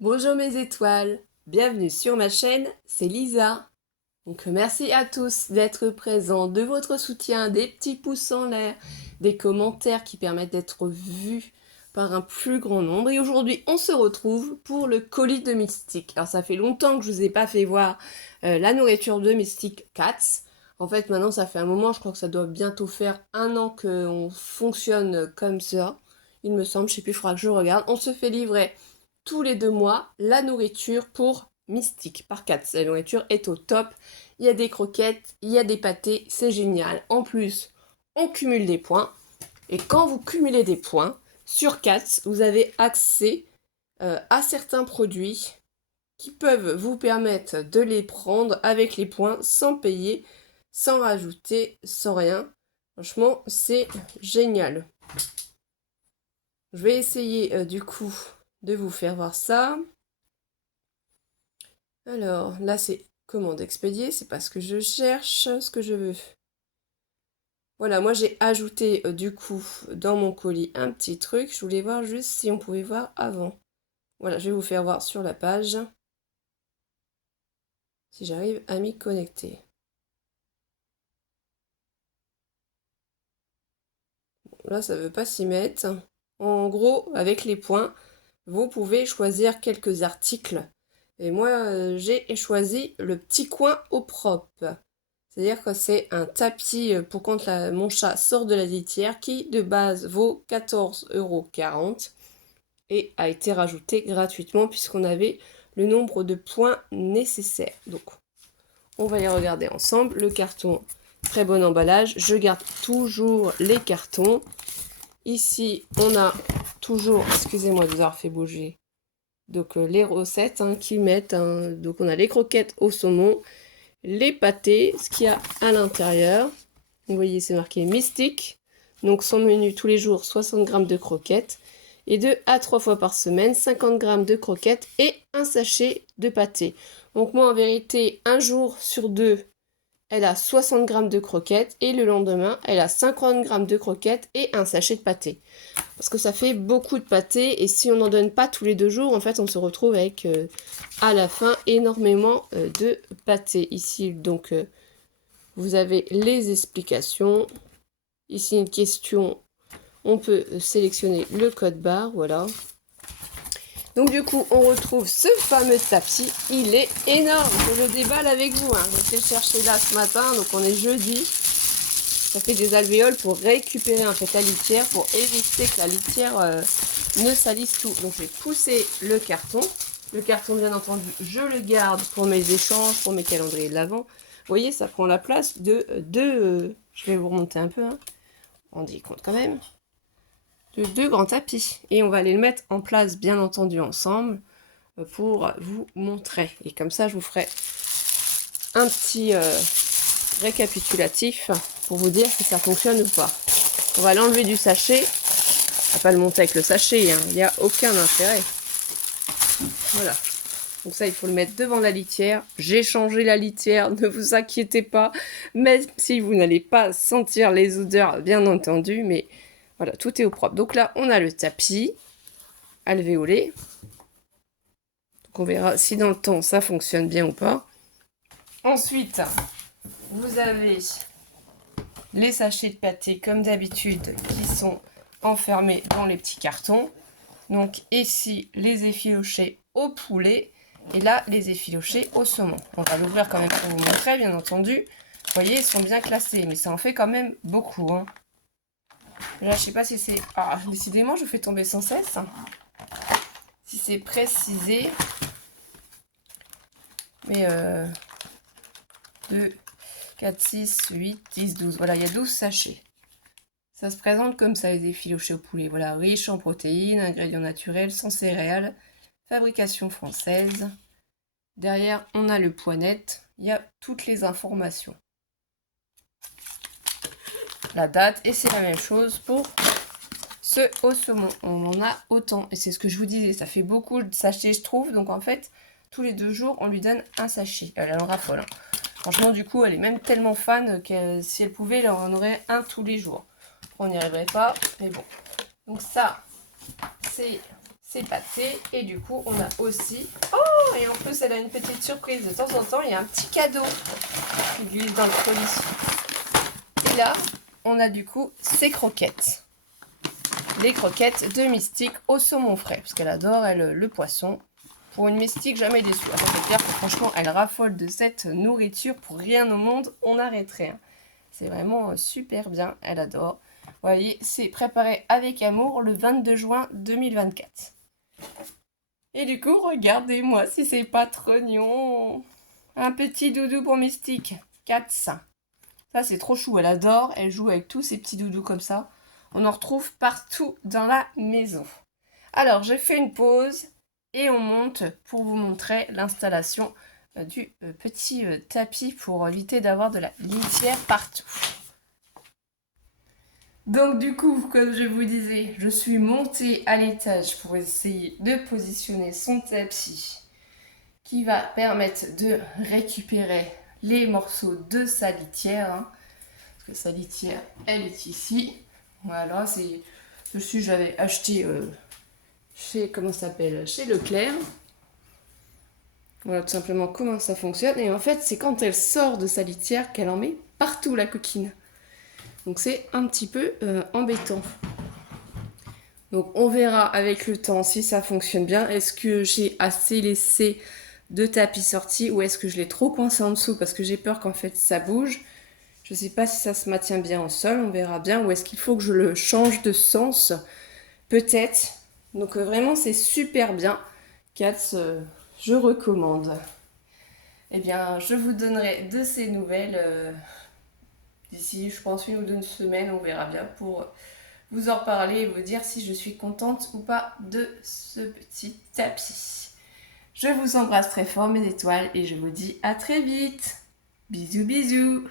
Bonjour mes étoiles, bienvenue sur ma chaîne, c'est Lisa. Donc merci à tous d'être présents, de votre soutien, des petits pouces en l'air, des commentaires qui permettent d'être vus par un plus grand nombre. Et aujourd'hui on se retrouve pour le colis de Mystique. Alors ça fait longtemps que je vous ai pas fait voir la nourriture de Mystic Cats. En fait maintenant ça fait un moment, je crois que ça doit bientôt faire 1 an qu'on fonctionne comme ça. Il me semble, je sais plus, il faudra que je regarde. On se fait livrer tous les 2 mois la nourriture pour Mystique par Cats. La nourriture est au top. Il y a des croquettes, il y a des pâtés, c'est génial. En plus, on cumule des points. Et quand vous cumulez des points, sur Cats, vous avez accès à certains produits qui peuvent vous permettre de les prendre avec les points sans payer, sans rajouter, sans rien. Franchement, c'est génial. Je vais essayer du coup de vous faire voir ça. Alors, là, c'est commande expédiée, c'est pas ce que je cherche, ce que je veux. Voilà, moi j'ai ajouté du coup dans mon colis un petit truc. Je voulais voir juste si on pouvait voir avant. Voilà, je vais vous faire voir sur la page. Si j'arrive à m'y connecter. Bon, là, ça veut pas s'y mettre. En gros, avec les points, vous pouvez choisir quelques articles. Et moi, j'ai choisi le petit coin au propre. C'est-à-dire que c'est un tapis pour quand mon chat sort de la litière qui de base vaut 14,40 € et a été rajouté gratuitement puisqu'on avait le nombre de points nécessaires. Donc on va les regarder ensemble. Le carton, très bon emballage. Je garde toujours les cartons. Ici on a toujours, excusez-moi de vous avoir fait bouger, donc les recettes qui mettent. Donc on a les croquettes au saumon, les pâtés, ce qu'il y a à l'intérieur. Vous voyez, c'est marqué Mystique. Donc son menu tous les jours, 60 g de croquettes. Et 2 à 3 fois par semaine, 50 g de croquettes et un sachet de pâté. Donc moi, en vérité, un jour sur 2, elle a 60 g de croquettes. Et le lendemain, elle a 50 g de croquettes et un sachet de pâté. Parce que ça fait beaucoup de pâté. Et si on n'en donne pas tous les 2 jours, en fait, on se retrouve avec, à la fin, énormément de pâté. Ici, donc... vous avez les explications. Ici, une question. On peut sélectionner le code barre. Voilà. Donc, du coup, on retrouve ce fameux tapis. Il est énorme. Je le déballe avec vous. J'ai été le chercher là ce matin. Donc, on est jeudi. Ça fait des alvéoles pour récupérer en fait la litière. Pour éviter que la litière ne salisse tout. Donc, j'ai poussé le carton. Le carton, bien entendu, je le garde pour mes échanges, pour mes calendriers de l'Avent. Vous voyez, ça prend la place de deux... je vais vous remonter un peu, on dit compte quand même. De 2 grands tapis. Et on va aller le mettre en place, bien entendu, ensemble, pour vous montrer. Et comme ça, je vous ferai un petit récapitulatif pour vous dire si ça fonctionne ou pas. On va l'enlever du sachet. On va pas le monter avec le sachet, il n'y a aucun intérêt. Voilà. Donc ça, il faut le mettre devant la litière. J'ai changé la litière, ne vous inquiétez pas. Même si vous n'allez pas sentir les odeurs, bien entendu. Mais voilà, tout est au propre. Donc là, on a le tapis alvéolé. Donc on verra si dans le temps, ça fonctionne bien ou pas. Ensuite, vous avez les sachets de pâté, comme d'habitude, qui sont enfermés dans les petits cartons. Donc ici, les effilochés au poulet. Et là, les effilochés au saumon. On va l'ouvrir quand même pour vous montrer, bien entendu. Vous voyez, ils sont bien classés, mais ça en fait quand même beaucoup. Là, je sais pas si c'est... Ah, décidément, je fais tomber sans cesse. Si c'est précisé. Mais 2, 4, 6, 8, 10, 12. Voilà, il y a 12 sachets. Ça se présente comme ça, les effilochés au poulet. Voilà, riche en protéines, ingrédients naturels, sans céréales, fabrication française. Derrière, on a le poids net. Il y a toutes les informations. La date. Et c'est la même chose pour ce au saumon. On en a autant. Et c'est ce que je vous disais. Ça fait beaucoup de sachets, je trouve. Donc, en fait, tous les 2 jours, on lui donne un sachet. Elle en raffole. Franchement, du coup, elle est même tellement fan que si elle pouvait, elle en aurait un tous les jours. On n'y arriverait pas. Mais bon. Donc, ça, c'est c'est pâté. Et du coup, on a aussi... Oh, et en plus, elle a une petite surprise. De temps en temps, il y a un petit cadeau qui glisse dans le colis. Et là, on a du coup ces croquettes. Les croquettes de Mystique au saumon frais. Parce qu'elle adore, elle, le poisson. Pour une Mystique, jamais déçue. Ça veut dire que franchement, elle raffole de cette nourriture. Pour rien au monde, on arrêterait. C'est vraiment super bien. Elle adore. Vous voyez, c'est préparé avec amour le 22 juin 2024. Et du coup, regardez-moi si c'est pas trop mignon. Un petit doudou pour Mystique. 4 ça. Ça, c'est trop chou. Elle adore. Elle joue avec tous ces petits doudous comme ça. On en retrouve partout dans la maison. Alors, j'ai fait une pause et on monte pour vous montrer l'installation du petit tapis pour éviter d'avoir de la litière partout. Donc du coup, comme je vous disais, je suis montée à l'étage pour essayer de positionner son tapis qui va permettre de récupérer les morceaux de sa litière. Parce que sa litière, elle est ici. Voilà, c'est dessus j'avais acheté chez, comment ça s'appelle, chez Leclerc. Voilà tout simplement comment ça fonctionne. Et en fait, c'est quand elle sort de sa litière qu'elle en met partout la coquine. Donc c'est un petit peu embêtant. Donc on verra avec le temps si ça fonctionne bien. Est-ce que j'ai assez laissé de tapis sortis ou est-ce que je l'ai trop coincé en dessous parce que j'ai peur qu'en fait ça bouge. Je ne sais pas si ça se maintient bien au sol, on verra bien. Ou est-ce qu'il faut que je le change de sens? Peut-être. Donc vraiment c'est super bien. Cats, je recommande. Eh bien, je vous donnerai de ces nouvelles d'ici, je pense, 1 ou 2 semaines. On verra bien pour vous en reparler et vous dire si je suis contente ou pas de ce petit tapis. Je vous embrasse très fort mes étoiles et je vous dis à très vite. Bisous bisous.